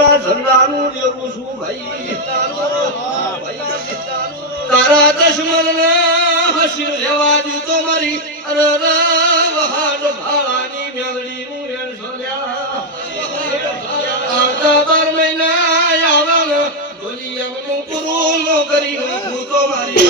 ઝંડાનું દેવું છું ભાઈ તારા દશમનને હસી લેવા દીધો મારી અરે વહાડ ભાળાની મેલડીનું વેણ સોલ્યા આવતા 12 મહિના આવવાને બોલી એમનું પૂરું કરી નાખું તો મારી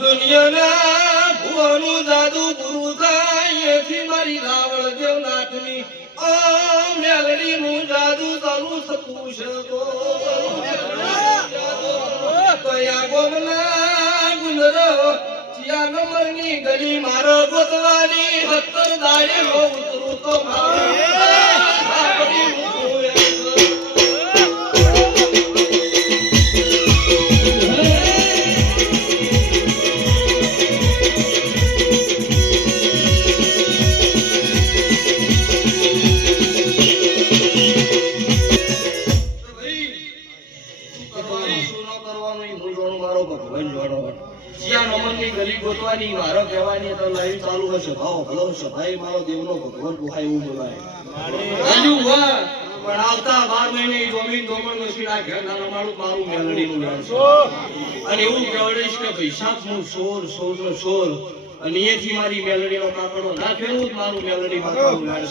દુનિયાના ભુવાનું જાદુ ગુરુ થાય એથી મારી રાવળ દેવનાથની મેલડીનું જાદુ ચાલુ થતું છે તો યા ગોમના ગુંદરો ચિયા નંબરની ગલી મારો ગોતવાની 70 દાડે ઉતરું તો મારો કહેવાની તો લાઈવ ચાલુ હશે ભાવ ભલો હશે ભાઈ મારો દેવનો ભગવાન દુખાય એવું બોલાય રાજુ હોય પણ આવતા 12 મહિને જમીન દોમણ મશીન આ ઘર ના રમાડું મારું મેલડીનું નામ છે અને એવું કહેવડીશ કે ભૈસાખનું સોર અને એથી મારી મેલડીનો કાકડો ના ફેરવું જ મારું મેલડી મારું નામ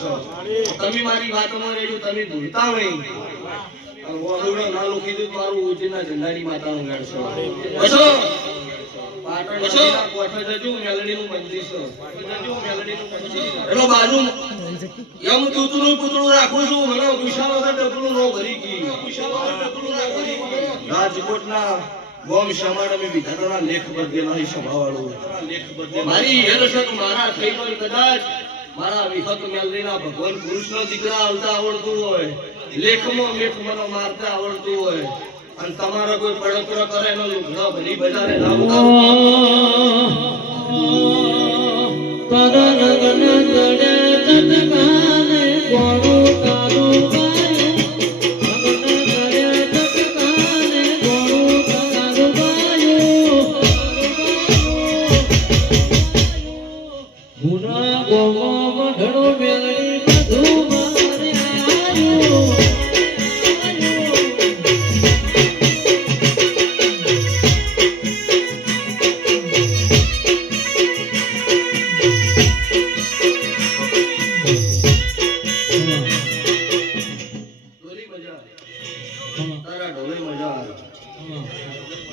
છે તમે મારી વાતમાં રહેજો તમે ભૂલતા નહીં અને નાલું કીધું મારું ઉજના ઝંડાની માતાનું નામ છે બસો રાજકોટના ગોમ સમાજ અમે વિધાતાના લેખ બદલેલા સભાવાળો મારી હેરસત મારા થઈ ગઈ કદાચ મારા વિહત મેલડીના ભગવાન પુરુષનો દીકરા આવતા આવડતું હોય લેખમાં મેખ મને મારતા આવડતું હોય અને તમારો કોઈ પડતરો કરે એનો લુગડો ભરી બજારે લાવતા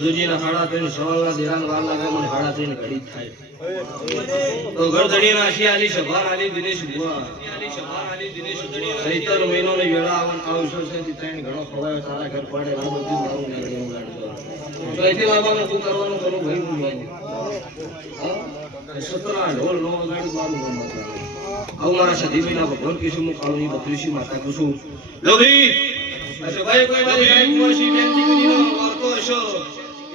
દુજીના હાડા તેન સવાલા દેરાન વાર લાગે મને હાડા તેન ઘડી થાય તો ગરધડીના આશિયાલી સભા આલી દિનેશ બુઆ સૈતર મહિનો ની વેળા આવન આવશો છે ત્રણ ઘણો ખવાયો તારા ઘર પડે આ બધું મારું મેળવું ગાડતો તો એથી બાબાને તું કરવાનું કરું ભાઈ હું હા સતરા ઢોલ નો ગાડી મારું રમત આવ મારા સદીવીના ભગવાન કીશું હું કાળુની બત્રીસી માતા કુસુમ લો ભાઈ અચ્છા ભાઈ કોઈ મારી ગાય કુવાસી બેનતી કરીને વાર્તો હશો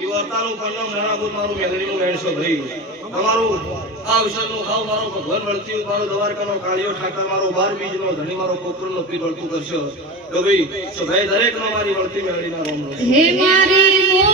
ઈ વાર્તાનું પરનામ નરાબુર મારું મેલડીનું વેણશો ભાઈ તમારું આ વિષયનું ખાવ મારો ભગવાન વળતી મારો દ્વારકાનો કાળિયો ઠાકર મારો 12 બીજનો ધણી મારો કોકરનો પીર વળતું કરશો તો ભાઈ દરેકનો મારી વળતી મેળડીના રોમ હે મારી